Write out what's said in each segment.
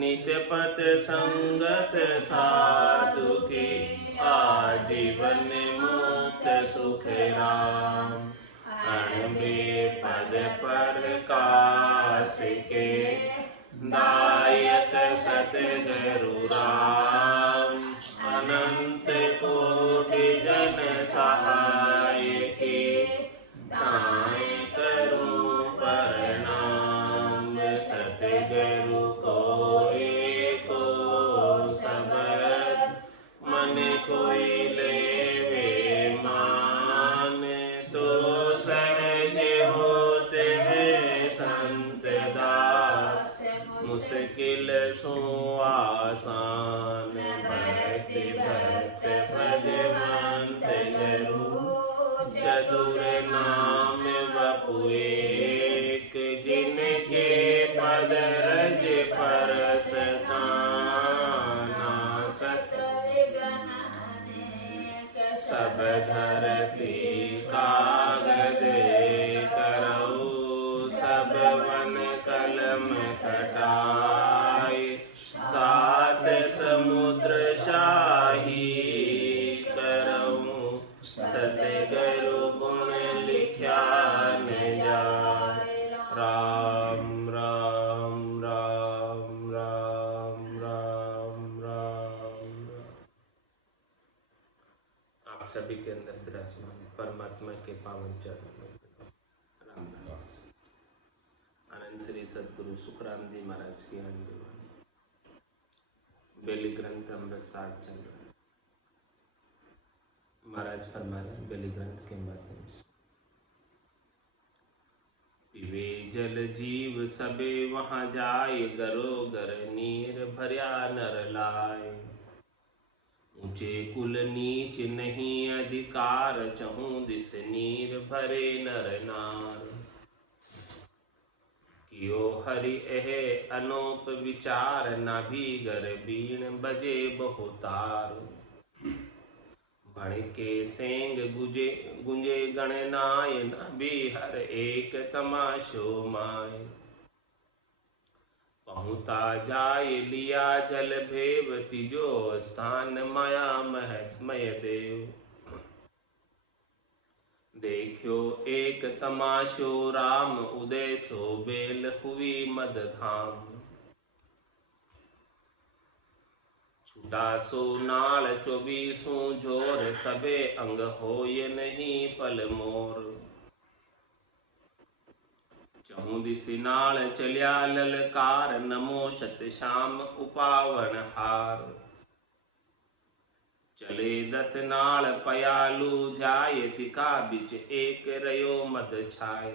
नित्य पथ संगत साधु की आजीवन मुक्त सुख राम। अणबे पद प्रकाश के दायक सतगुरु राम। अनंत कोटि जन सहाय के ताय करूं प्रणाम। सतगुरु को एको शब्द मन कोई लेवे मान। तो सहज होते हैं संत दास मुश्किल सो आसान। भक्ति भक्त भगवंत गुरु चतुर नाम वपु एक। जिनके पद रज परस नासत सब धरती कागज करऊ। सब वन कलम कटाई सात समुद्र शाही करऊं। सतगुरु गुण लिख्या न जाय। राम राम राम राम राम राम। आप सभी के अंदर विराजमान परमात्मा के पावन चरणों में रामदास आनंद श्री सदगुरु सुखराम जी महाराज की आंदोलन बेली ग्रंथ अमृत सार चल रहा है। महाराज फरमा रहे बेली ग्रंथ के माध्यम से पीवे जल जीव सबे वहां जाए। गरो गर नीर भर्या नर लाए। ऊंचे कुल नीच नहीं अधिकार। चहूं दिस नीर भरे नर नार। कियो हरि एहे अनोप विचार। नाभि गर बीण बजे बहुतार। बण के सेंग गुंजे गणनाय। नाभि हर एक तमाशो माय। पहुँता जाय लिया जल भेव। तिजो स्थान माया महतमय देव। देखो एक तमाशो राम। उदय सो बेल हुई मद धाम। छुटा सो नाल 24 जोर। सबे अंग होय नहीं पल मोर। चहु दिस नाल चलिया ललकार। नमो सत श्याम उपावन हार। चले 10 नाल पयालु जाय। तिका बिच एक रयो मद छाय।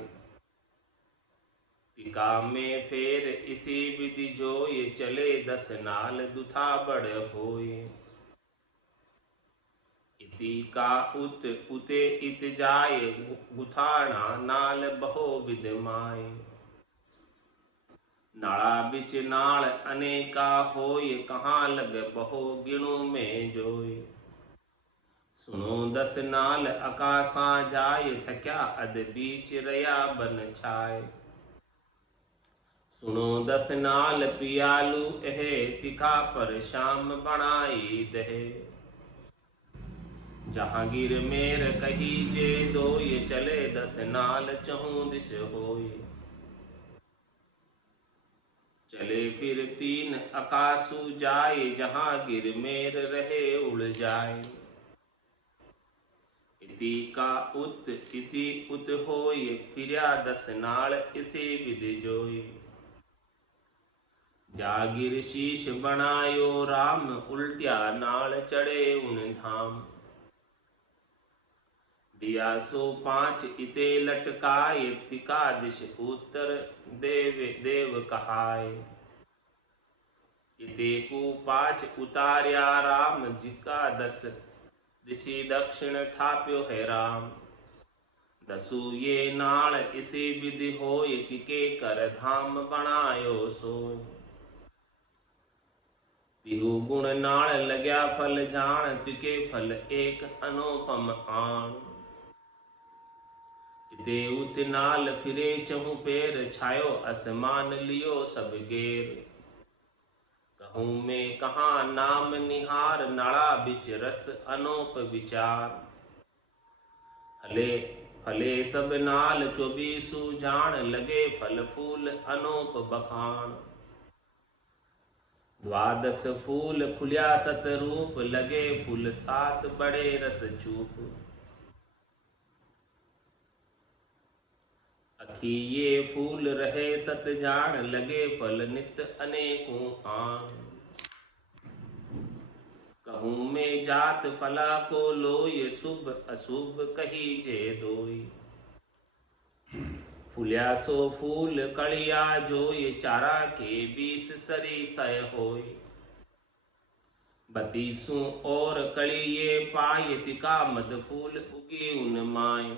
तिका में फेर इसी विधि जोय। चले 10 नाल दुथा बड़ होय। इति का उत उते इत जाय। गुथाणा नाल बहो विध माय। नाड़ा बिच नाल अनेका होय। कहाँ लग बहो गिणु में जोय। सुनो 10 नाल आकाशा जाय। थक्या अध बीच रया बन छाय। सुनो 10 नाल पियालु एहे। तिखा पर शाम बनाई दहे। जहांगीर मेर कही जे दोय। चले 10 नाल चहूं दिस होय। चले फिर 3 आकाशु जाय। जहांगीर मेर रहे उड़ जाय। इति का उत इति उत होय। फिर्या 10 नाल इसे विधि जोय। जागीर शीश बनायो राम। उल्ट्या नाल चढ़े उन धाम। दिया सो 5 इते लटकाए। तिका दिश उत्तर देव कहाय। इते को 5 उतार्या राम। जिका 10 दिशि दक्षिण थाप्यो है राम। 10 ये नाल इसी विधि होय। तिके कर धाम बनायो सोय। तिहु गुण नाल लग्या फल जान। तिके फल एक अनुपम आन। इते उत नाल फिरे चहु पेर। छायो असमान लियो सब गेर। कहूँ में कहाँ नाम निहार, नाड़ा बिच रस अनोप विचार। फले फले सब नाल चौबीसु जान, लगे फल फूल अनोप बखान। द्वादश फूल खुल्या सत रूप, लगे फूल सात बड़े रस चूप। अखी ये फूल रहे सत जान, लगे फल नित अनेकों आन। कहूँ में जात फला को लोय, शुभ अशुभ कही जे दोई। फुल्या सो फूल कड़िया जोय, चारा के 20 सरी सय होय। 32 और कड़िये पाय, तिका मद फूल उगे उन माय।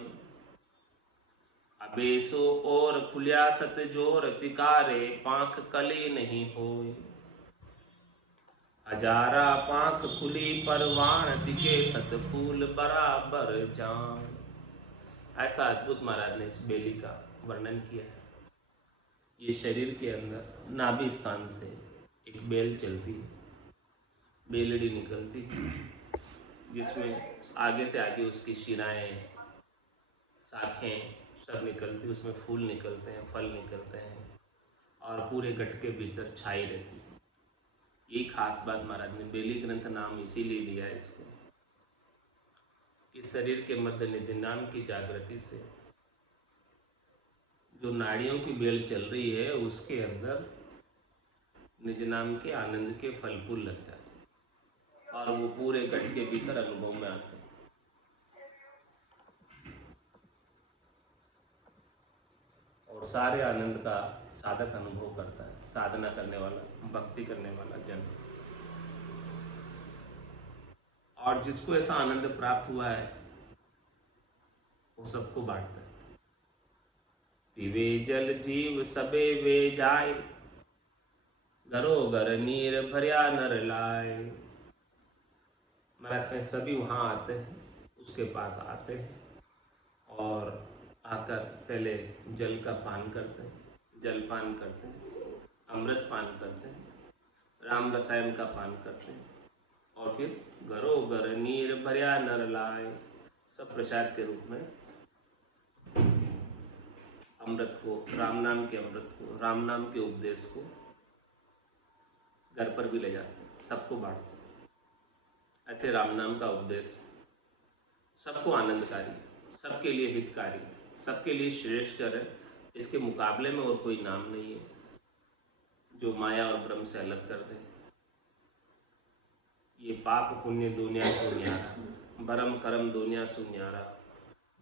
अबेसो और फुल्या सत जोर, तिकारे पांख कली नहीं होय। हजारा पांख खुली परवान, तिके सत फूल बराबर जान। ऐसा अद्भुत महाराज ने इस बेली का वर्णन किया है। ये शरीर के अंदर नाभि स्थान से एक बेल चलती है, बेलड़ी निकलती है, जिसमें आगे से आगे उसकी शिराएं, शाखें सब निकलती, उसमें फूल निकलते हैं, फल निकलते हैं और पूरे गट के भीतर छाई रहती है। यही खास बात महाराज ने बेली ग्रंथ नाम इसीलिए दिया है इसको, कि शरीर के मध्य निधि नाम की जागृति से जो नाड़ियों की बेल चल रही है, उसके अंदर निज नाम के आनंद के फल फूल लग जाते हैं और वो पूरे गट के भीतर अनुभव में आते हैं। और सारे आनंद का साधक अनुभव करता है, साधना करने वाला, भक्ति करने वाला जन। और जिसको ऐसा आनंद प्राप्त हुआ है वो सबको बांटता है। पीवे जल जीव सबे वे जाए, घरो घर नीर भरिया नर लाए। महाराज सभी वहां आते हैं, उसके पास आते हैं और आकर पहले जल का पान करते हैं, जल पान करते हैं, अमृत पान करते हैं, राम रसायन का पान करते हैं और फिर घरो घर नीर भरिया नर लाए। सब प्रसाद के रूप में अमृत को, राम नाम के अमृत को, राम नाम के उपदेश को घर पर भी ले जाते हैं, सबको बांटते हैं। ऐसे राम नाम का उपदेश सबको आनंदकारी, सबके लिए हितकारी, सबके लिए श्रेष्ठकर है। इसके मुकाबले में और कोई नाम नहीं है जो माया और ब्रह्म से अलग कर दे। ये पाप पुण्य दुनिया सो न्यारा, बरम करम दुनिया सो न्यारा।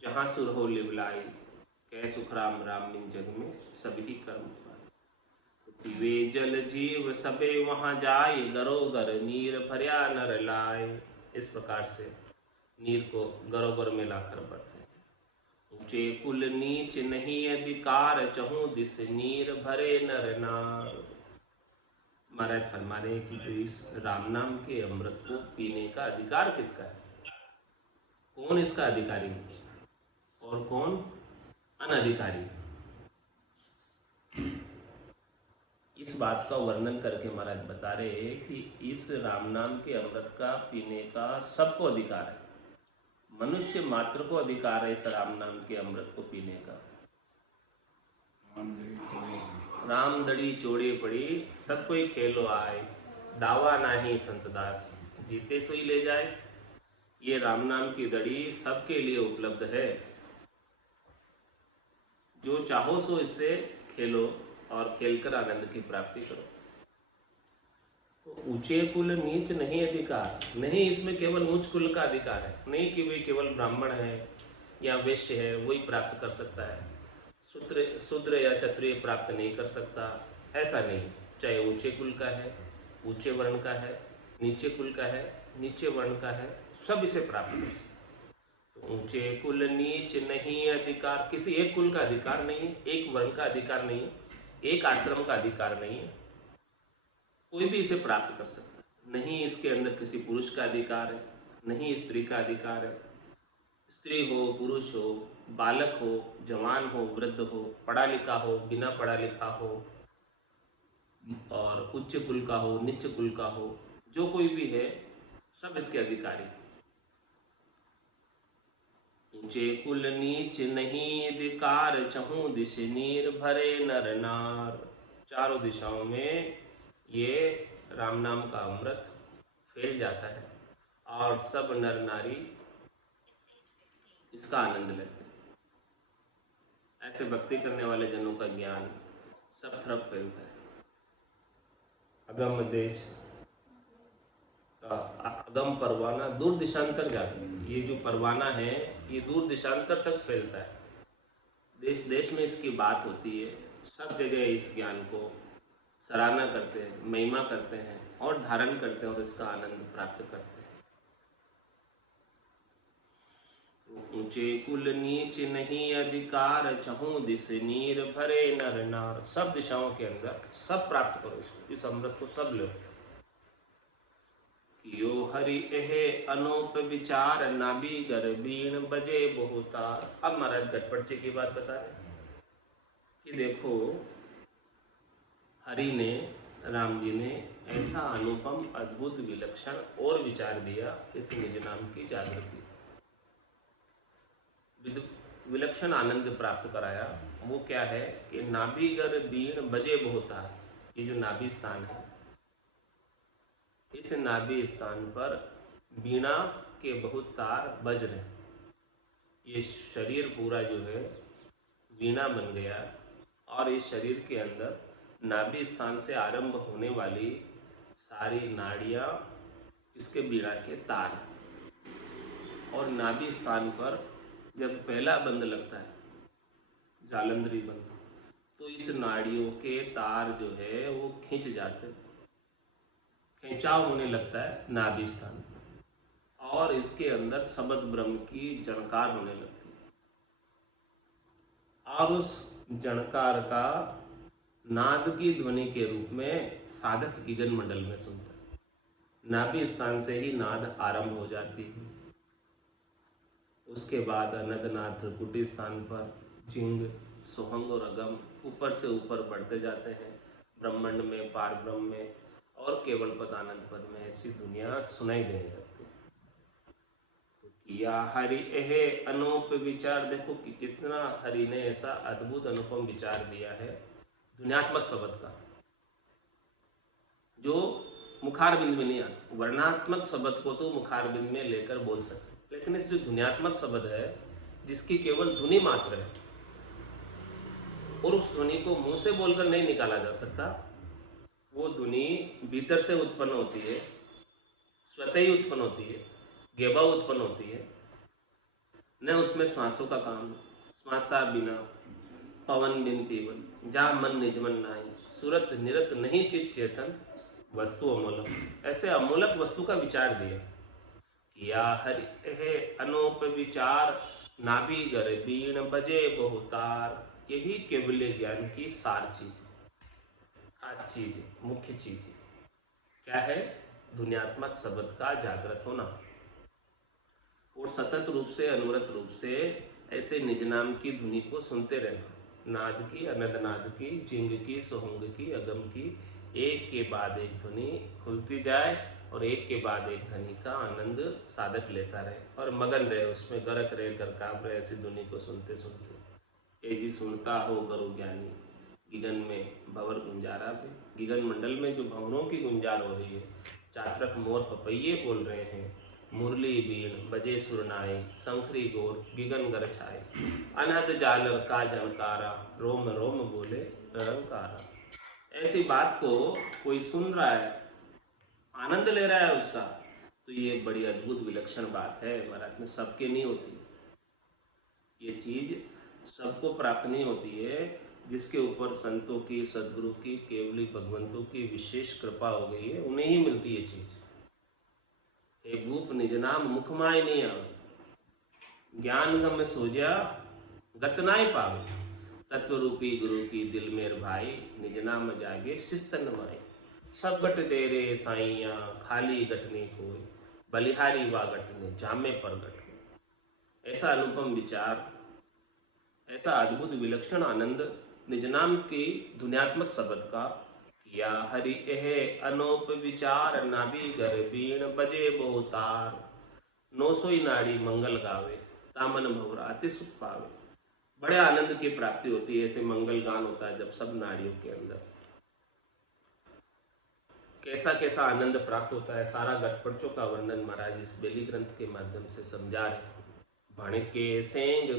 जहाँ सुर हो लिवलाई, कै सुख राम राम बिन जग में सभी कर्म। वे जल जीव सबे वहाँ जाए, गरो गर नीर भरिया नर लाए। इस प्रकार से नीर को गरोगर में लाकर बढ़ते हैं। ऊंचे कुल नीच नहीं अधिकार, चहूँ दिस नीर भरे नर नार। महाराज फरमा रहे कि जो इस राम नाम के अमृत को पीने का अधिकार किसका है, कौन इसका अधिकारी है और कौन अनधिकारी। इस बात का वर्णन करके महाराज बता रहे हैं कि इस राम नाम के अमृत का पीने का सबको अधिकार है। मनुष्य मात्र को अधिकार है इस राम नाम के अमृत को पीने का। रामदड़ी चोड़ी पड़ी, सब कोई खेलो आए, दावा नाही संतदास, जीते सोई ले जाए। ये राम नाम की दड़ी सबके लिए उपलब्ध है, जो चाहो सो इससे खेलो और खेलकर आनंद की प्राप्ति करो। तो ऊंचे कुल नीच नहीं अधिकार, नहीं इसमें केवल उच्च कुल का अधिकार है, नहीं कि वे केवल ब्राह्मण है या वैश्य है वही प्राप्त कर सकता है, शूद्र या क्षत्रिय प्राप्त नहीं कर सकता, ऐसा नहीं। चाहे ऊंचे कुल का है, ऊंचे वर्ण का है, नीचे कुल का है, नीचे वर्ण का है, सब इसे प्राप्त कर सकते। ऊंचे कुल नीच नहीं अधिकार, किसी एक कुल का अधिकार नहीं है, एक वर्ण का अधिकार नहीं है, एक आश्रम का अधिकार नहीं है, कोई भी इसे प्राप्त कर सकता है। नहीं इसके अंदर किसी पुरुष का अधिकार है, नहीं स्त्री का अधिकार है। स्त्री हो, पुरुष हो, बालक हो, जवान हो, वृद्ध हो, पढ़ा लिखा हो, बिना पढ़ा लिखा हो, और उच्च कुल का हो, नीच कुल का हो, जो कोई भी है सब इसके अधिकारी। ऊंचे कुल नीच नहीं अधिकार, चहु दिश नीर भरे नर नार। चारों दिशाओं में ये राम नाम का अमृत फैल जाता है और सब नर नारी इसका आनंद लेते हैं। ऐसे भक्ति करने वाले जनों का ज्ञान सब तरफ फैलता है। अगम देश का अगम परवाना दूर दिशांतर जाता है। ये जो परवाना है ये दूर दिशांतर तक फैलता है। देश देश में इसकी बात होती है। सब जगह इस ज्ञान को सराहना करते हैं, महिमा करते हैं और धारण करते हैं और इसका आनंद प्राप्त करते हैं। ऊंचे कुल नीच नहीं अधिकार, चहु दिस नीर भरे नर नार। सब दिशाओं के अंदर सब प्राप्त करो इसको, इस अमृत को सब लो। कियो हरि एहे अनूप विचार, नाभि गर बीण बजे बहुतार। अब महाराज गटपड़चे की बात बता रहे कि देखो हरि ने, राम जी ने ऐसा अनुपम अद्भुत विलक्षण और विचार दिया इस निज नाम की जागृति, विलक्षण आनंद प्राप्त कराया। वो क्या है कि नाभिगर बीण बजे बहुतार। ये जो नाभि स्थान है, इस नाभि स्थान पर बीणा के बहुत तार बज रहे। ये शरीर पूरा जो है वीणा बन गया और इस शरीर के अंदर नाभि स्थान से आरंभ होने वाली सारी नाड़ियाँ इसके बीणा के तार। और नाभि स्थान पर जब पहला बंद लगता है, जालंधरी बंद, तो इस नाड़ियों के तार जो है वो खिंच जाते, खिंचाव होने लगता है नाभि स्थान पर और इसके अंदर शब्द ब्रह्म की जणकार होने लगती है। और उस जणकार का नाद की ध्वनि के रूप में साधक गगन मंडल में सुनता है। नाभि स्थान से ही नाद आरंभ हो जाती है। उसके बाद अनंतनाथ त्रिकुटी स्थान पर जिंग, सोहंग और अगम ऊपर से ऊपर बढ़ते जाते हैं। ब्रह्मांड में, पार ब्रह्म में और केवल पद आनंद पद में ऐसी दुनिया सुनाई देने लगती है। तो किया हरि एहे अनूप विचार। देखो कि कितना हरि ने ऐसा अद्भुत अनुपम विचार दिया है ध्वन्यात्मक शब्द का, जो मुखारबिंद में नहीं आता। वर्णात्मक शब्द को तो मुखारबिंद में लेकर बोल सकते, लेकिन इस जो ध्वन्यात्मक शब्द है जिसकी केवल ध्वनि मात्र है और उस ध्वनि को मुंह से बोलकर नहीं निकाला जा सकता, वो ध्वनि भीतर से उत्पन्न होती है, स्वतः ही उत्पन्न होती है, गेबा उत्पन्न होती है। न उसमें श्वासों का काम, श्वासा बिना पवन बिन पीवन, जा मन निजमन नाई, सूरत निरत नहीं चित चेतन, वस्तु अमूलक। ऐसे अमूलक वस्तु का विचार दिया। किया हरि हे अनूप विचार, नाभि गर बीण बजे बहुतार। यही केवल ज्ञान की सार चीज, खास चीज, मुख्य चीज क्या है? ध्वन्यात्मक शब्द का जागृत होना और सतत रूप से, अनवरत रूप से ऐसे निज नाम की ध्वनि को सुनते रहना। नाद की, अनंतनाद की, जिंग की, सोहंग की, अगम की, एक के बाद एक ध्वनि खुलती जाए और एक के बाद एक ध्वनि का आनंद साधक लेता रहे और मगन रहे, उसमें गरक रहे, गरकाब रहे, ऐसी ध्वनि को सुनते सुनते। ये जी सुनता हो गरु ज्ञानी, गिगन में भंवर गुंजारा पे। गिगन मंडल में जो भंवरों की गुंजार हो रही है, चातरक मोर पपैये बोल रहे हैं, मुरली बीण बजे सुरनाई, शंखरी गोर गिगन गर छाए, अनहद जालर का झनकारा, रोम रोम बोले रंकारा। ऐसी बात को कोई सुन रहा है, आनंद ले रहा है उसका, तो ये बड़ी अद्भुत विलक्षण बात है महाराज में। सबके नहीं होती ये चीज, सबको प्राप्त नहीं होती है। जिसके ऊपर संतों की, सदगुरु की, केवली भगवंतों की विशेष कृपा हो गई है, उन्हें ही मिलती है चीज। हे भूप निज नाम मुखमाय नहीं आवे, ज्ञान गम सोजा गतनाय पावे, तत्व रूपी गुरु की दिल मेर भाई, निज नाम जागे शिस्तन माई। सब गट दे रे साइया, खाली गटने कोई, बलिहारी वा गटने जामे पर गट। ऐसा अनुपम विचार, ऐसा अद्भुत विलक्षण आनंद निज नाम की ध्वन्यात्मक शब्द का किया हरि एह अनोप विचार, नाभि गर बीण बजे बहुतार। 900 नाड़ी मंगल गावे, तामन भवरा अति सुख पावे। बड़े आनंद की प्राप्ति होती है, ऐसे मंगल गान होता है जब सब नाड़ियों के अंदर। कैसा कैसा आनंद प्राप्त होता है, सारा गटपड़चों का वर्णन महाराज इस बेली ग्रंथ के माध्यम से समझा रहे हैं। भण के सेंग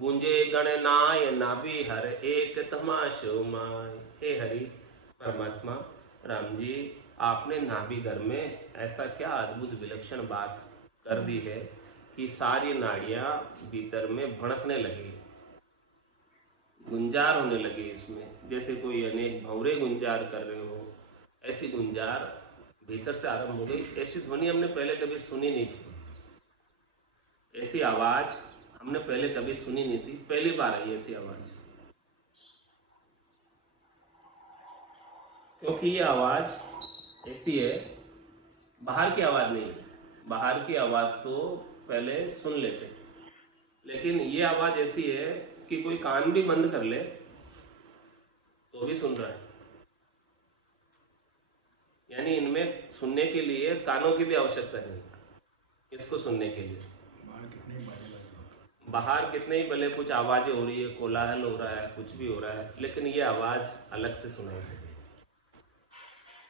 गुंजे गणनाय, नाभि हर एक तमाशो माय। हे हरि परमात्मा राम जी, आपने नाभि घर में ऐसा क्या अद्भुत विलक्षण बात कर दी है कि सारी नाड़ियां भीतर में भड़कने लगी, गुंजार होने लगे इसमें, जैसे कोई अनेक भंवरे गुंजार कर रहे हो, ऐसी गुंजार भीतर से आरंभ हो गई। ऐसी ध्वनि हमने पहले कभी सुनी नहीं थी, ऐसी आवाज हमने पहले कभी सुनी नहीं थी, पहली बार आई ऐसी आवाज। क्योंकि ये आवाज ऐसी है, बाहर की आवाज नहीं है। बाहर की आवाज तो पहले सुन लेते, लेकिन ये आवाज ऐसी है कि कोई कान भी बंद कर ले तो भी सुन रहा है। यानी इनमें सुनने के लिए कानों की भी आवश्यकता नहीं, इसको सुनने के लिए। बाहर कितने ही भले कुछ आवाजें हो रही है, कोलाहल हो रहा है, कुछ भी हो रहा है, लेकिन ये आवाज अलग से सुनाई देती है।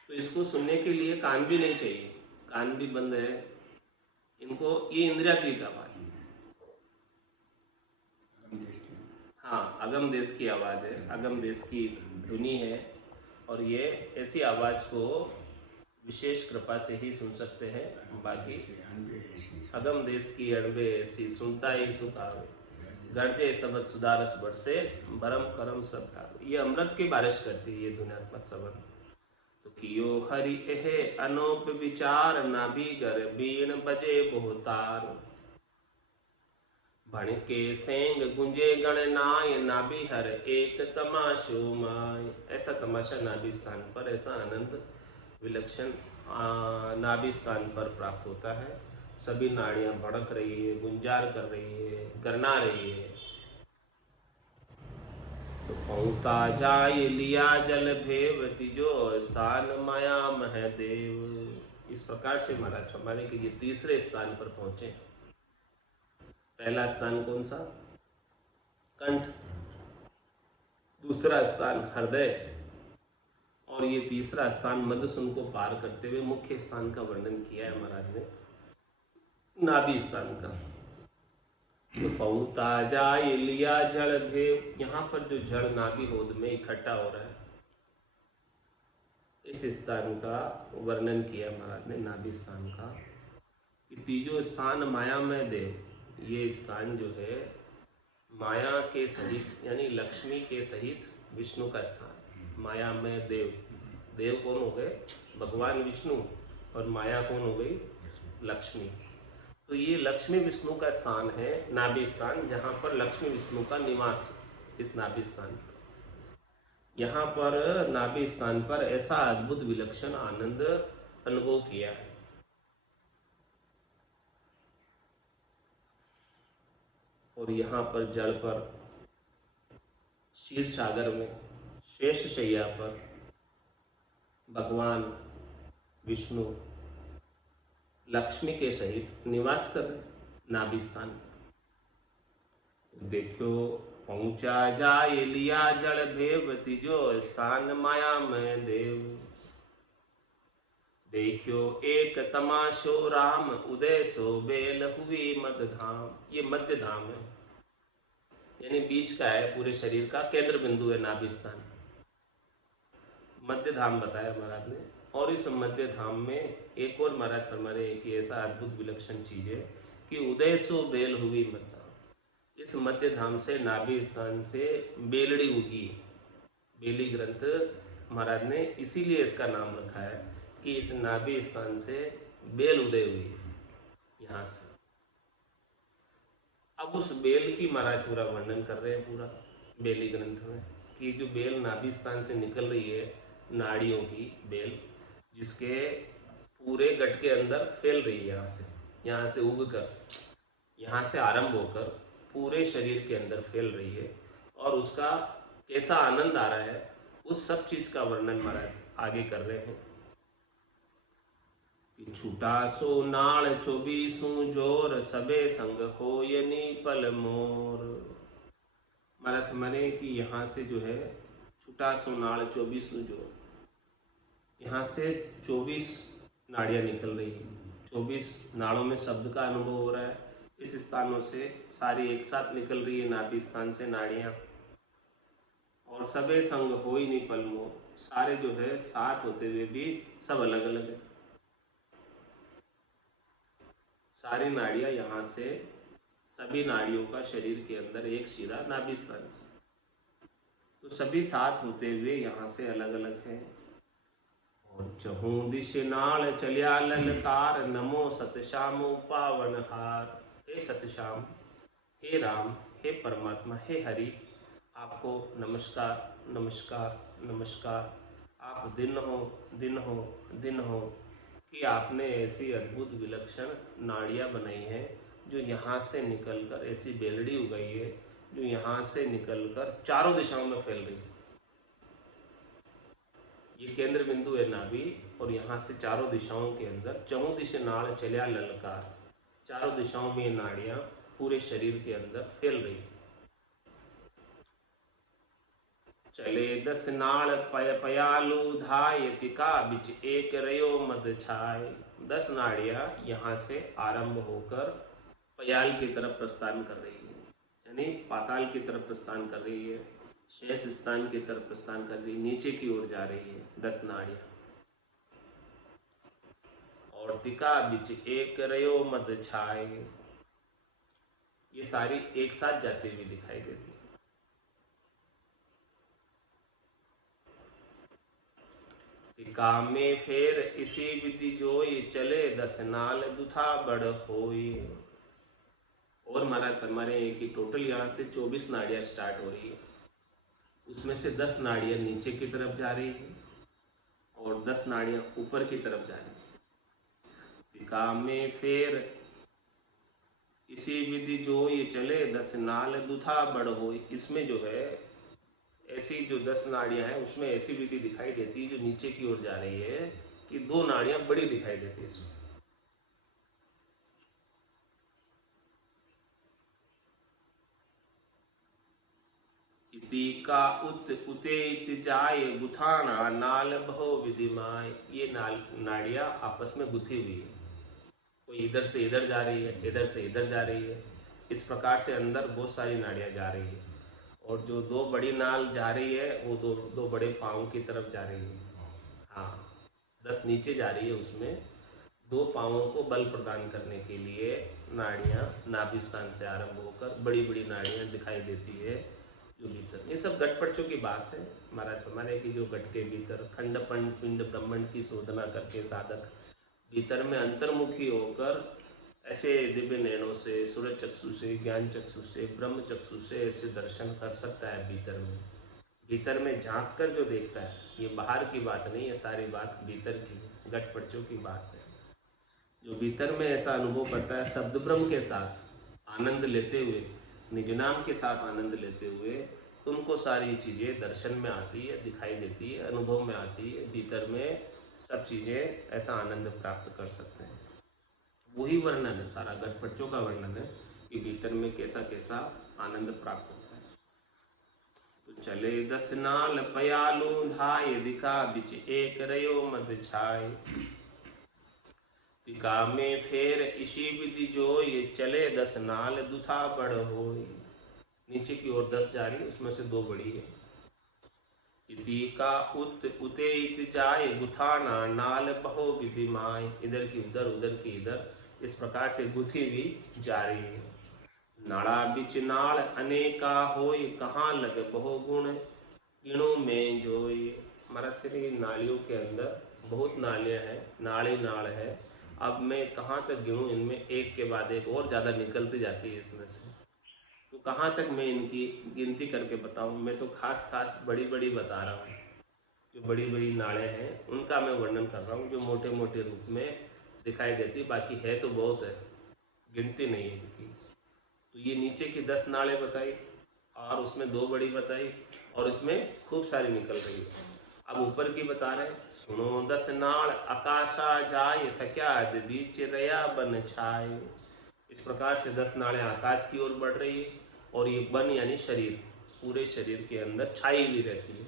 तो इसको सुनने के लिए कान भी नहीं चाहिए, कान भी बंद है इनको, ये इंद्रियातीत आवाज। हाँ, अगम देश की आवाज है, अगम देश की ध्वनि है, और ये ऐसी आवाज को विशेष कृपा से ही सुन सकते हैं। बाकी अगम देश की अणबे ऐसी, सुनता ही सुख आवे। गर्जे सबद सुधारस बरसे, भरम करम सब खावे। ये अमृत की बारिश करती है ये ध्वन्यात्मक शब्द। तो कियो हरि एह अनोप विचार, नाभि गर बीण बजे बहुतार। भण के सेंग गुंजे गणनाय, नाभि हर एक तमाशो माय। ऐसा तमाशा नाभि स्थान पर, ऐसा आनंद विलक्षण नाभि स्थान पर प्राप्त होता है। सभी नाड़ियां भड़क रही है, गुंजार कर रही है, गरना रही है। तो पहुंता जाय लिया जल भेव, तिजो स्थान माया महदेव। इस प्रकार से महाराज हमारे कि ये तीसरे स्थान पर पहुंचे। पहला स्थान कौन सा? कंठ। दूसरा स्थान हृदय, और ये तीसरा स्थान मध्यसुन को पार करते हुए मुख्य स्थान का वर्णन किया है महाराज ने, नाभि स्थान का। तो पहुंता जाय लिया जल भेव, यहाँ पर जो जल नाभि होद में इकट्ठा हो रहा है, इस स्थान का वर्णन किया महाराज ने, नाभि स्थान का। कि तीजो स्थान माया में देव, ये स्थान जो है माया के सहित यानी लक्ष्मी के सहित विष्णु का स्थान। माया में देव, देव कौन हो गए? भगवान विष्णु, और माया कौन हो गई? लक्ष्मी। तो ये लक्ष्मी विष्णु का स्थान है नाभि स्थान, जहाँ पर लक्ष्मी विष्णु का निवास इस नाभि स्थान पर। यहाँ पर नाभि स्थान पर ऐसा अद्भुत विलक्षण आनंद अनुभव किया है। और यहाँ पर जल पर, क्षीर सागर में, शेष शैया पर भगवान विष्णु लक्ष्मी के सहित निवास कर नाभि स्थान। देखो पहुंचा जाय लिया जल भेव, तिजो स्थान माया में देव। देखो एक तमाशो राम, उदय सो बेल हुई मध्य धाम। ये मध्य धाम है, यानी बीच का है, पूरे शरीर का केंद्र बिंदु है नाभि स्थान। मध्य धाम बताया महाराज ने। और इस मध्य धाम में एक और महाराज फरमाने की ऐसा अद्भुत विलक्षण चीज है कि उदय सो बेल हुई मध्य धाम। इस मध्य धाम से, नाभि स्थान से बेलड़ी उगी। बेली ग्रंथ महाराज ने इसीलिए इसका नाम रखा है कि इस नाभि स्थान से बेल उदय हुई है यहाँ से। अब उस बेल की महाराज पूरा वर्णन कर रहे हैं पूरा बेली ग्रंथ में, कि जो बेल नाभि स्थान से निकल रही है, नाड़ियों की बेल, जिसके पूरे गट के अंदर फैल रही है, यहाँ से उग कर, यहाँ से आरंभ होकर पूरे शरीर के अंदर फैल रही है। और उसका कैसा आनंद आ रहा है, उस सब चीज का वर्णन महाराज आगे कर रहे हैं कि छूटा सो नाल 24 जोर सबे संग होयनि पल मोर। महाराज माने कि यहाँ से जो है छूटा सो नाल 24 जोर, यहाँ से 24 नाड़ियाँ निकल रही है। 24 नाड़ों में शब्द का अनुभव हो रहा है। इस स्थानों से सारी एक साथ निकल रही है नाभि स्थान से नाड़ियाँ। और सबे संग होयनि पल मोर, सारे जो है साथ होते हुए भी सब अलग अलग है। सारी नाड़ियाँ यहाँ से, सभी नाड़ियों का शरीर के अंदर एक शिरा नाभि स्थान से, तो सभी साथ होते हुए यहाँ से अलग अलग है। और चहूं दिश नाल चलिया ललकार, नमो सतश्याम पावन हार। हे सतश्याम, हे राम, हे परमात्मा, हे हरि, आपको नमस्कार नमस्कार नमस्कार। आप दिन हो दिन हो दिन हो कि आपने ऐसी अद्भुत विलक्षण नाड़ियाँ बनाई हैं जो यहाँ से निकलकर, ऐसी बेलड़ी उगाई है जो यहाँ से निकलकर चारों दिशाओं में फैल रही है। ये केंद्र बिंदु है नाभि, और यहाँ से चारों दिशाओं के अंदर चहुं दिश नाड़ चलिया ललकार, चारों दिशाओं में ये नाड़ियाँ पूरे शरीर के अंदर फैल रही है। चले 10 नाड़ पय पयालु धाय, तिका बिच एक रयो मद छाय। 10 नाड़ियाँ यहाँ से आरंभ होकर पयाल की तरफ प्रस्थान कर रही है, यानी पाताल की तरफ प्रस्थान कर रही है, शेष स्थान की तरफ प्रस्थान कर रही है, नीचे की ओर जा रही है 10 नाड़ियाँ। और तिका बिच एक रयो मद छाय, ये सारी एक साथ जाती हुई दिखाई देती है। तिका में फेर इसी विधि जोई, चले 10 नाल दुथा बड़ होई। और महाराज फरमा रहे हैं कि टोटल यहाँ से 24 नाड़ियाँ स्टार्ट हो रही है, उसमें से 10 नाड़ियाँ नीचे की तरफ जा रही है और 10 नाड़ियाँ ऊपर की तरफ जा रही है। तिका में फेर इसी विधि जो ये चले 10 नाल दुथा बड़ होई, इसमें जो है ऐसी जो 10 नाड़ियाँ हैं उसमें ऐसी विधि दिखाई देती है जो नीचे की ओर जा रही है कि 2 नाड़ियाँ बड़ी दिखाई देती है इसमें। का उत उते इत जाय, गुथाना नाल भो विधिमाय। ये नाड़ियाँ आपस में गुथी हुई है, कोई इधर से इधर जा रही है, इधर से इधर जा रही है। इस प्रकार से अंदर बहुत सारी नाड़ियाँ जा रही है। और जो 2 बड़ी नाल जा रही है वो दो बड़े पाँव की तरफ जा रही है। हाँ, 10 नीचे जा रही है, उसमें 2 पाँवों को बल प्रदान करने के लिए नाड़ियाँ नाभि स्थान से आरंभ होकर बड़ी बड़ी नाड़ियाँ दिखाई देती है जो भीतर। ये सब घटपटचों की बात है। महाराज हमारे की जो घट के भीतर खंड पिंड ब्रह्मांड की शोधना करके साधक भीतर में अंतर्मुखी होकर ऐसे दिव्य नयनों से, सूरज चक्षु से, ज्ञान चक्षु से, ब्रह्म चक्षु से ऐसे दर्शन कर सकता है। भीतर में झांक कर जो देखता है, ये बाहर की बात नहीं है, सारी बात भीतर की घटपटचों की बात है। जो भीतर में ऐसा अनुभव करता है शब्द ब्रह्म के साथ आनंद लेते हुए, निज नाम के साथ आनंद लेते हुए, उनको सारी चीज़ें दर्शन में आती है, दिखाई देती है, अनुभव में आती है। भीतर में सब चीज़ें ऐसा आनंद प्राप्त कर सकते हैं। वही वर्णन है, सारा घटपटचों का वर्णन है कि भीतर में कैसा कैसा आनंद प्राप्त होता है। तो चले 10 नाल पयालु धाय, दिखा बिच एक रयो मद छाय। दिखा में फेर इसी विधि जोय, चले 10 नाल दुथा बड़ होय। नीचे की ओर 10 जा रही है, उसमें से 2 बड़ी है। इति का उत उते इत जाय, गुथाना नाल बहो विधिमाय। इधर की उधर, उधर की इधर, इस प्रकार से गुथी हुई जा रही है। नाड़ा बिच नाड़ अनेका होय, कहाँ लग बहु गुण गिणों में जोय। महाराज कहते हैं नालियों के अंदर बहुत नालियाँ हैं, नाड़ी नाड़ है। अब मैं कहाँ तक गिनूँ, इनमें एक के बाद एक और ज़्यादा निकलती जाती है इसमें से, तो कहाँ तक मैं इनकी गिनती करके बताऊँ। मैं तो खास बड़ी बड़ी बता रहा हूँ, जो बड़ी बड़ी नाड़ें हैं उनका मैं वर्णन कर रहा हूँ, जो मोटे मोटे रूप में दिखाई देती। बाकी है तो बहुत है, गिनती नहीं है इनकी। तो ये नीचे की 10 नाड़ें बताई और उसमें 2 बड़ी बताई, और इसमें खूब सारी निकल रही है। अब ऊपर की बता रहे हैं, सुनो 10 नाल आकाशा जाय, थक्या बीच रया बन छाए। इस प्रकार से 10 नाड़ें आकाश की ओर बढ़ रही है और ये बन यानी शरीर पूरे शरीर के अंदर छाई हुई रहती है।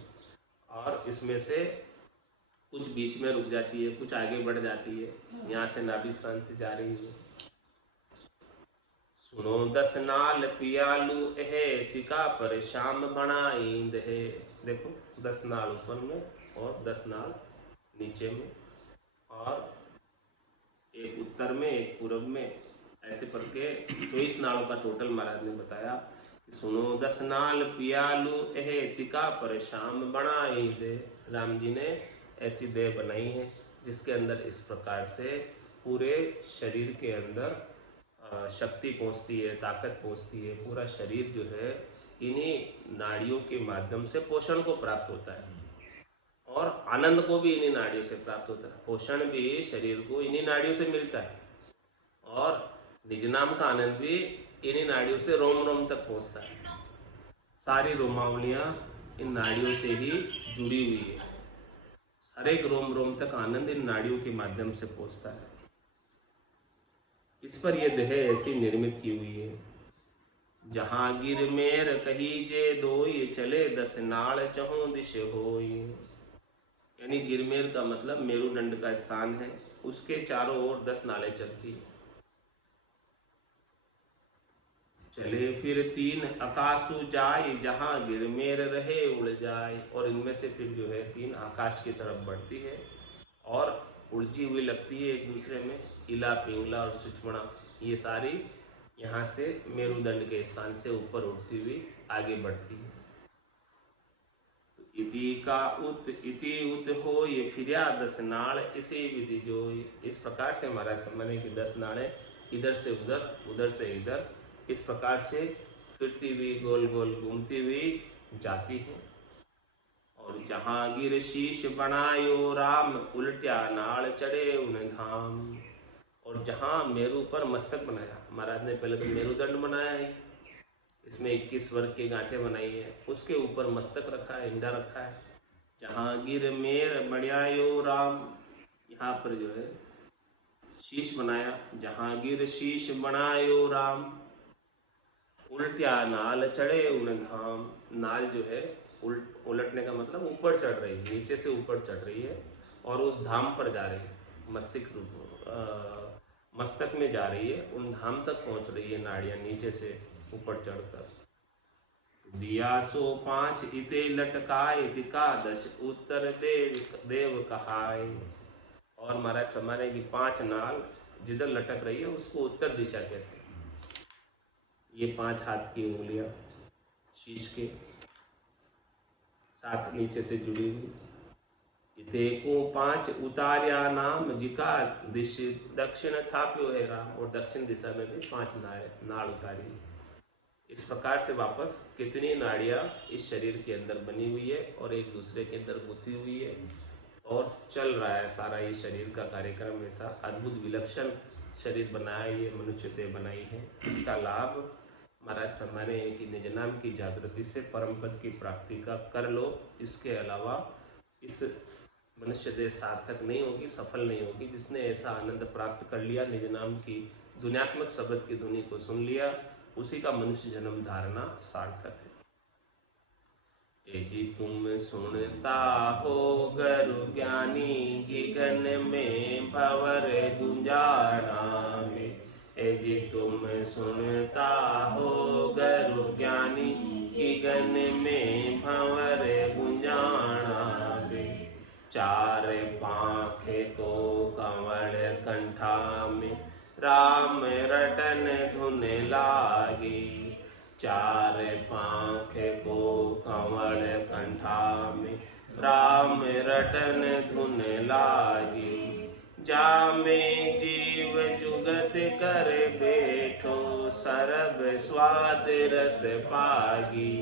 और इसमें से कुछ बीच में रुक जाती है, कुछ आगे बढ़ जाती है, यहाँ से नाभि स्थान से जा रही है। सुनो 10 नाल पियालू है, तिका पर शाम बनाइंद है। देखो 10 नाल ऊपर में और 10 नाल नीचे में, और एक उत्तर में एक पूर्व में, ऐसे करके 24 नालों का टोटल महाराज ने बताया। सुनो 10 नाल पियालू है, तिका पर शाम बनाइंद। राम जी ने ऐसी देह बनाई है जिसके अंदर इस प्रकार से पूरे शरीर के अंदर शक्ति पहुंचती है, ताकत पहुंचती है। पूरा शरीर जो है इन्हीं नाड़ियों के माध्यम से पोषण को प्राप्त होता है और आनंद को भी इन्हीं नाड़ियों से प्राप्त होता है। पोषण भी शरीर को इन्हीं नाड़ियों से मिलता है और निज नाम का आनंद भी इन्हीं नाड़ियों से रोम रोम तक पहुंचता है। सारी रोमावलियां इन नाड़ियों से ही जुड़ी हुई है। हर एक रोम रोम तक आनंद इन नाड़ियों के माध्यम से पहुंचता है। इस पर यह देह ऐसी निर्मित की हुई है। जहां गिर मेर कही जे दोई, चले 10 नाड़ चहों दिश होई। यानी गिरमेर का मतलब मेरुदंड का स्थान है, उसके चारों ओर 10 नालें चलती है। चले फिर 3 आकाशु जाय, जहां गिरमेर रहे उड़ जाए। और इनमें से फिर जो है 3 आकाश की तरफ बढ़ती है और उलझी हुई लगती है एक दूसरे में। इला, पिंगला और सुषमणा ये सारी यहाँ से मेरुदंड के स्थान से ऊपर उठती हुई आगे बढ़ती है। इति का उत इति उत हो, ये फिरिया 10 नाड़ इसी विधि जो। इस प्रकार से हमारा समझने की 10 नाड़ें इधर से उधर, उधर से इधर, इस प्रकार से फिरती हुई गोल गोल घूमती हुई जाती है। और जहां गिर शीश बनायो राम, उल्ट्या नाड़ चढ़े उन धाम। और जहां मेरु पर मस्तक बनाया, महाराज ने पहले तो मेरुदंड बनाया है, इसमें 21 वर्ग की गांठें बनाई है, उसके ऊपर मस्तक रखा है, इंडा रखा है। जहां गिर मेर बढ़ियायो राम, यहाँ पर जो है शीश बनाया। जहां गिर शीश बनायो राम, उल्ट्या नाल चढ़े उन धाम। नाल जो है उलटने का मतलब ऊपर चढ़ रही है, नीचे से ऊपर चढ़ रही है और उस धाम पर जा रही है, मस्तक में जा रही है, उन धाम तक पहुंच रही है नाड़ियां नीचे से ऊपर चढ़कर। दिया सो 5 इते लटकाए, दिका 10 उत्तर देव कहाय। और महाराज हमारे की 5 नाल जिधर लटक रही है उसको उत्तर दिशा कहते हैं। ये 5 हाथ की उंगलियां शीश के साथ नीचे से जुड़ी हुई। इते को 5 उतार्या नाम, जिका दिश दक्षिण थाप्यो है राम। और दक्षिण दिशा में भी 5 नाड़ उतारी। इस प्रकार से वापस कितनी नाड़ियां इस शरीर के अंदर बनी हुई है और एक दूसरे के अंदर गुथी हुई है और चल रहा है सारा ये शरीर का कार्यक्रम। ऐसा अद्भुत विलक्षण शरीर बनाया, ये मनुष्य देह बनाई है। इसका लाभ महाराज फरमाने हैं कि निज नाम की जागृति से परम पद की प्राप्ति का कर लो। इसके अलावा इस मनुष्य देह सार्थक नहीं होगी, सफल नहीं होगी। जिसने ऐसा आनंद प्राप्त कर लिया, निज नाम की दुनियात्मक शब्द की धुनी को सुन लिया, उसी का मनुष्य जन्म धारणा सार्थक है। ए जी तुम सुनता हो गुरु ज्ञानी, गिगन में भंवर गुंजाना में। ए जी तुम सुनता हो गुरु ज्ञानी, गिगन में भंवर गुंजाना में। 4 पाँखे को कंवल कंठा में, राम रटन धुन लागी। 4 पाँखे को कंवल कंठा में, राम रटन धुन लागी। जामे जीव जुगत कर बैठो, सरब स्वाद रस पागी।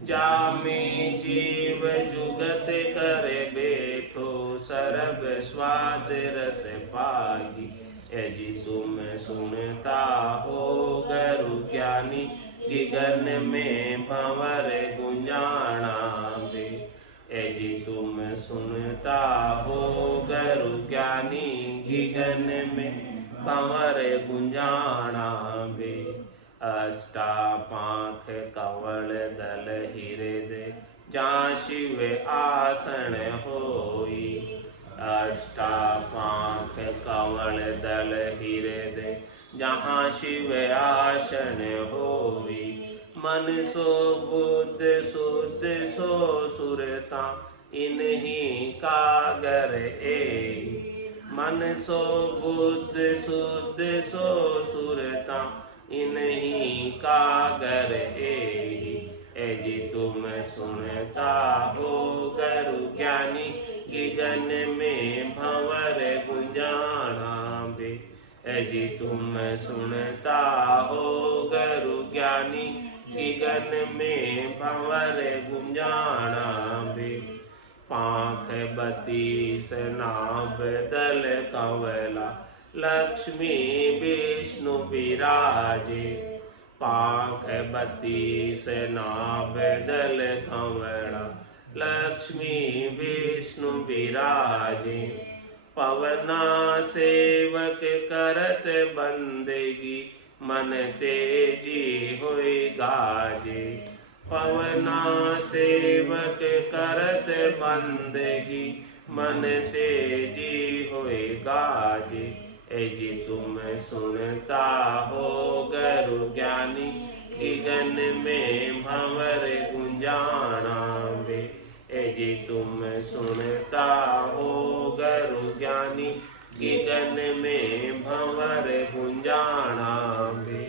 जामे जीव जुगत कर बैठो, सरब स्वाद रस पागी। ए जी तुम सुनता हो गुरु ज्ञानी, गगन में भंवर गुंजाना बे। जी तुम सुनता हो गुरु ज्ञानी, गगन में भंवर गुंजाना बे। अष्टापांख कंवल दल हृदय, जहाँ शिव आसन होई। अष्टापांख कंवल दल हृदय, जहाँ शिव आसन होई। मन सो बुद्ध शुद्ध सो सुरता, इन्हीं कागर ए। मन सो बुद्ध शुद्ध सो सुरता, इन्हीं कागर ए। जी तुम सुनता हो गुरु ज्ञानी, गगन में भंवर गुंजाना बे। जी तुम सुनता हो गुरु ज्ञानी, गगन में भंवर गुंजाना बे। पांख 32 नाभ दल कंवला, लक्ष्मी विष्णु विराजे। पांख 32 नाभ दल कंवला, लक्ष्मी विष्णु विराजे। पवना सेवक करत बंदगी, मन तेजी होई गाजे। पवना सेवक करत बंदगी, मन तेजी होई गाजे। जी तुम सुनता हो गुरु ज्ञानी, गगन में भंवर गुंजाना बे। जी तुम सुनता हो गुरु ज्ञानी, गगन में भंवर गुंजाना बे।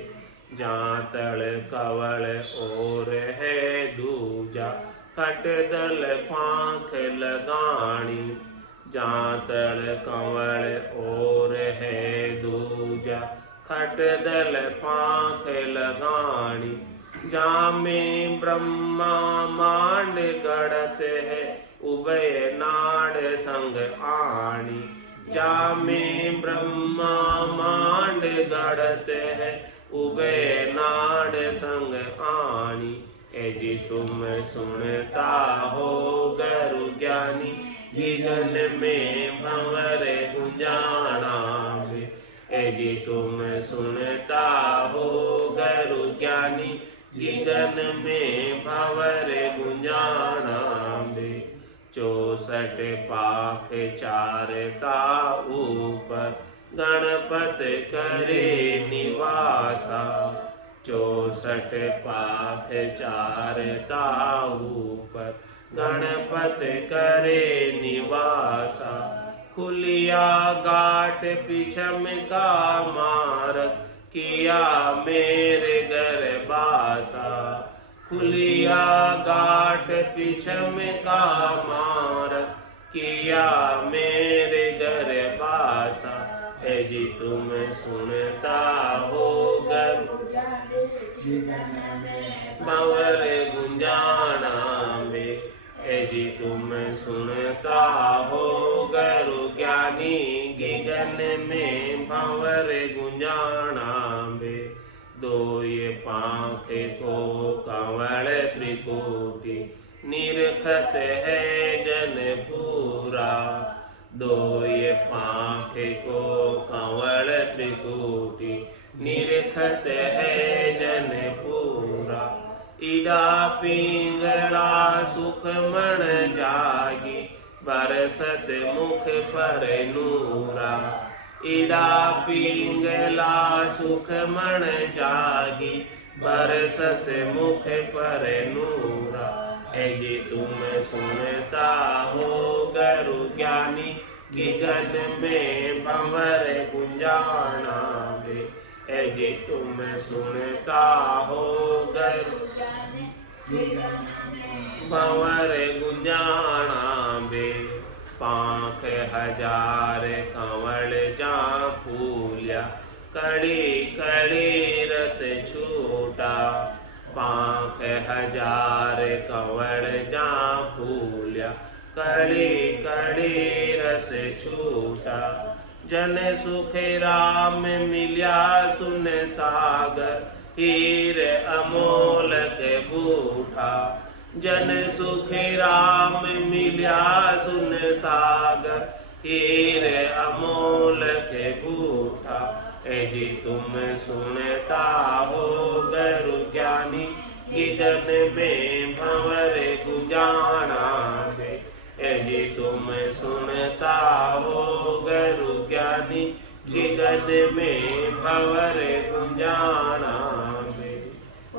जहाँ तल कंवल और है दूजा, खट दल पांख लगाणी। जहाँ तल कंवल और है दूजा, खट दल पांख लगाणी। जहाँ में ब्रह्मा मांड गढ़त है, उभय नाड़ संग आणी। जहाँ में ब्रह्मा मांड गढ़त है, उभय नाड़ संग आणी। जी तुम सुनता हो गुरु ज्ञानी, गगन में भंवर गुंजाना बे। जी तुम सुनता हो गुरु ज्ञानी, गगन में भंवर गुंजाना बे। 64 पाख चारता ऊपर, गणपत करे निवासा। 64 पाख चारता ऊपर, गणपत करे निवासा। खुलिया गाट पिछम का मार्ग, किया मेरे घर बासा। खुलिया गाट पिछम का मार्ग, किया मेरे घर बासा। जी तुम सुनता हो गुरु भंवर गुंजाना बे। जी तुम सुनता हो गुरु ज्ञानी, गगन में भंवर गुंजाना बे। दो ये पांख को कंवल त्रिकोटि, निरखत है जन पूरा। दो ये पांख को कंवल त्रिकोटि, निरखत है जन पूरा। इडा पिंगला सुख मन जागी, बरसत मुख पर नूरा। इडा पिंगला सुख मन जागी, बरसत मुख पर नूरा। जी तुम सुनता हो गुरु ज्ञानी, गगन में भंवर गुंजाना बे। जी तुम सुनता हो गुरु ज्ञानी, भंवर गुंजाना बे। पांख 1000 कंवल जहाँ फूलिया, कड़ी कड़ी रस छूटा। पांख 1000 कंवल जहाँ फूलिया, कड़ी कड़ी रस छूटा। जन सुख राम मिल्या सुन सागर, हीरे अमोलक बूठा। जन सुख राम मिल्या सुन सागर, हीरे अमोलक बूठा। जी तुम सुनता हो गरु ज्ञानी, गिगन में भंवर गुंजाना है। जी तुम सुनता हो गरु ज्ञानी, गिगन में भंवर गुंजाना है।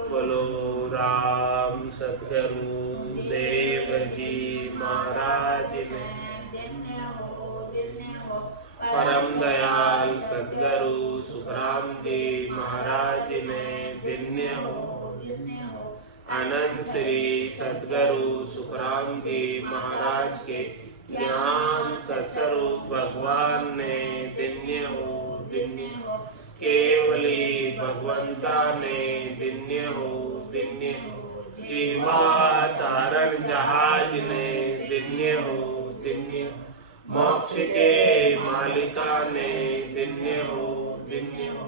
बोलो राम सतगुरु देव जी महाराज ने, परम दयाल सतगुरु सुखराम जी महाराज ने धन्य हो। आनंद श्री सतगुरु सुखराम जी महाराज के ज्ञान सत्स्वरूप भगवान ने धन्य हो, धन्य हो। केवली भगवंता ने धन्य हो, धन्य हो। जीवा तारण जहाज ने धन्य हो, धन्य हो। मोक्ष के मालिका ने धन्य हो, धन्य हो।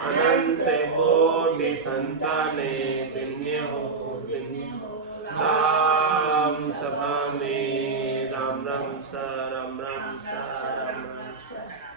अनंत कोटि संताने धन्य हो, धन्य हो। राम सभा में राम राम सा, राम राम सा, राम राम सा।